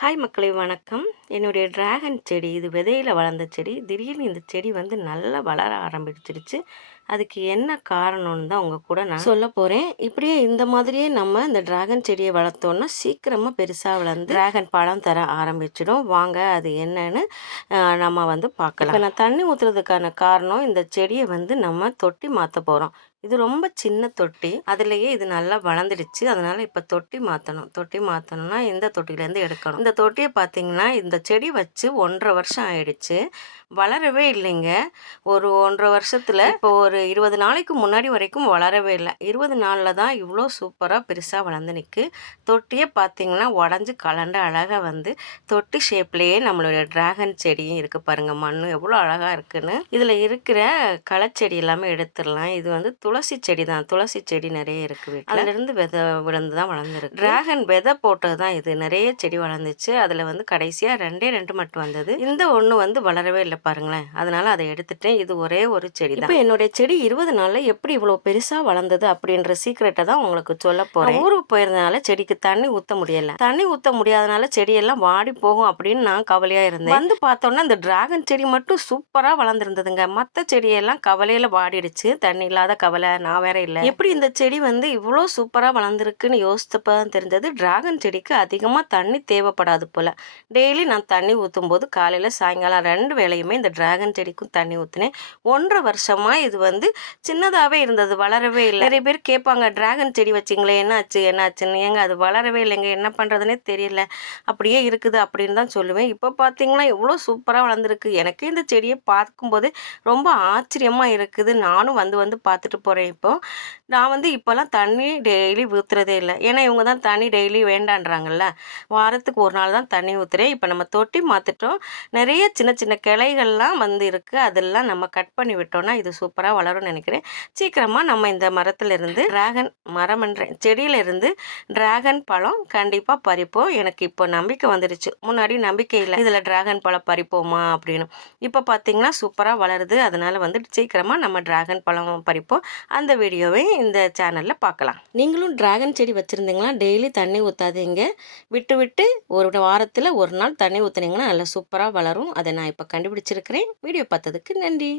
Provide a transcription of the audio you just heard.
Hi மக்களே வணக்கம். என்னுடைய டிராகன் செடி இது விதையில வளர்ந்த செடி. திடீர்னு இந்த செடி வந்து நல்லா வளர ஆரம்பிச்சிருச்சு. அதுக்கு என்ன காரணம்னு தான் உங்க கூட நான் சொல்ல போறேன். இப்படியே இந்த மாதிரியே நம்ம இந்த டிராகன் செடியை வளர்த்தோம்னா சீக்கிரமா பெருசா வளர்ந்து டிராகன் பழம் தர ஆரம்பிச்சிடும். வாங்க அது என்னன்னு நம்ம வந்து பார்க்கலாம். இப்போ நான் தண்ணி ஊற்றுறதுக்கான காரணம் இந்த செடியை வந்து நம்ம தொட்டி மாற்ற போகிறோம். இது ரொம்ப சின்ன தொட்டி. அதுலேயே இது நல்லா வளர்ந்துடுச்சு. அதனால இப்போ தொட்டி மாற்றணும். தொட்டி மாற்றணும்னா இந்த தொட்டிலேருந்து எடுக்கணும். இந்த தொட்டியை பார்த்தீங்கன்னா இந்த செடி வச்சு 1.5 வருஷம் ஆயிடுச்சு. வளரவே இல்லைங்க. ஒரு 1.5 வருஷத்தில் இப்போ ஒரு 20 நாளைக்கு முன்னாடி வரைக்கும் வளரவே இல்லை. 20 நாளில் தான் இவ்வளோ சூப்பராக பெருசாக வளர்ந்து நிற்கு. தொட்டியை பார்த்தீங்கன்னா உடஞ்சி கலண்டு அழகாக வந்து தொட்டி ஷேப்லேயே நம்மளுடைய டிராகன் செடியும் இருக்குது பாருங்கள். மண் எவ்வளோ அழகாக இருக்குன்னு. இதில் இருக்கிற களைச்செடி எல்லாமே எடுத்துடலாம். இது வந்து துளசி செடி தான். துளசி செடி நிறைய இருக்குது வீட்டில். அதிலிருந்து விதை விழுந்து தான் வளர்ந்துருக்கு. டிராகன் விதை போட்டது தான் இது. நிறைய செடி வளர்ந்துச்சு. அதில் வந்து கடைசியாக 2 மட்டும் வந்தது. இந்த ஒன்று வந்து வளரவே இல்லை பாருங்களேன். அதனால அதை எடுத்துட்டேன். இது ஒரே ஒரு செடி தான். இப்போ என்னுடைய செடி 20 நாளில் எப்படி இவ்வளோ பெருசாக வளர்ந்தது அப்படின்ற சீக்ரெட்டை தான் உங்களுக்கு சொல்ல போகிறேன். ஊருக்கு போயிருந்தனால செடிக்கு தண்ணி ஊற்ற முடியலை. தண்ணி ஊற்ற முடியாதனால செடியெல்லாம் வாடி போகும் அப்படின்னு நான் கவலையாக இருந்தேன். வந்து பார்த்தோன்னா இந்த டிராகன் செடி மட்டும் சூப்பராக வளர்ந்துருந்ததுங்க. மற்ற செடியெல்லாம் கவலையில் வாடிடுச்சு. தண்ணி இல்லாத கவலை. நான் வேற இல்லை. எப்படி இந்த செடி வந்து இவ்வளோ சூப்பராக வளர்ந்துருக்குன்னு யோசித்தப்ப தான் தெரிஞ்சது டிராகன் செடிக்கு அதிகமாக தண்ணி தேவைப்படாது போல். டெய்லி நான் தண்ணி ஊற்றும் போது காலையில் சாயங்காலம் 2 வேளையுமே இந்த டிராகன் செடிக்கும் தண்ணி ஊற்றினேன். 1.5 வருஷமாக இது வந்து சின்னதாகவே இருந்தது, வளரவே இல்லை. நிறைய பேர் கேட்பாங்க டிராகன் செடி வச்சிங்களே என்னாச்சுன்னு. ஏங்க அது வளரவே இல்லைங்க, என்ன பண்ணுறதுனே தெரியல, அப்படியே இருக்குது அப்படின்னு தான் சொல்லுவேன். இப்போ பார்த்தீங்கன்னா எவ்வளோ சூப்பராக வளர்ந்துருக்கு. எனக்கே இந்த செடியை பார்க்கும்போது ரொம்ப ஆச்சரியமாக இருக்குது. நானும் வந்து பார்த்துட்டு போகிறேன். இப்போது நான் வந்து இப்போல்லாம் தண்ணி டெய்லி ஊற்றுறதே இல்லை. ஏன்னா இவங்க தான் தண்ணி டெய்லி வேண்டான்றாங்கல்ல. வாரத்துக்கு ஒரு நாள் தான் தண்ணி ஊற்றுறேன். இப்போ நம்ம தொட்டி மாற்றிட்டோம். நிறைய சின்ன சின்ன கிளைகள்லாம் வந்து இருக்குது. அதெல்லாம் நம்ம கட் பண்ணி விட்டோம்னா இது சூப்பராக வளரும்னு நினைக்கிறேன். சீக்கிரமாக நம்ம இந்த மரத்துலேருந்து டிராகன் மரம்ன்றேன் செடியிலேருந்து டிராகன் பழம் கண்டிப்பாக பறிப்போம். எனக்கு இப்போ நம்பிக்கை வந்துடுச்சு. முன்னாடி நம்பிக்கை இல்லை, இதில் டிராகன் பழம் பறிப்போமா அப்படின்னு. இப்போ பார்த்தீங்கன்னா சூப்பராக வளருது. அதனால் வந்து சீக்கிரமாக நம்ம டிராகன் பழம் பறிப்போம். அந்த வீடியோவை இந்த சேனலில் பார்க்கலாம். நீங்களும் டிராகன் செடி வச்சுருந்தீங்கன்னா டெய்லி தண்ணி ஊற்றாதீங்க. விட்டு விட்டு ஒரு வாரத்தில் ஒரு நாள் தண்ணி ஊற்றுனீங்கன்னா நல்லா சூப்பராக வளரும். அதை நான் இப்போ கண்டுபிடிச்சிருக்கிறேன். வீடியோ பார்த்ததுக்கு நன்றி.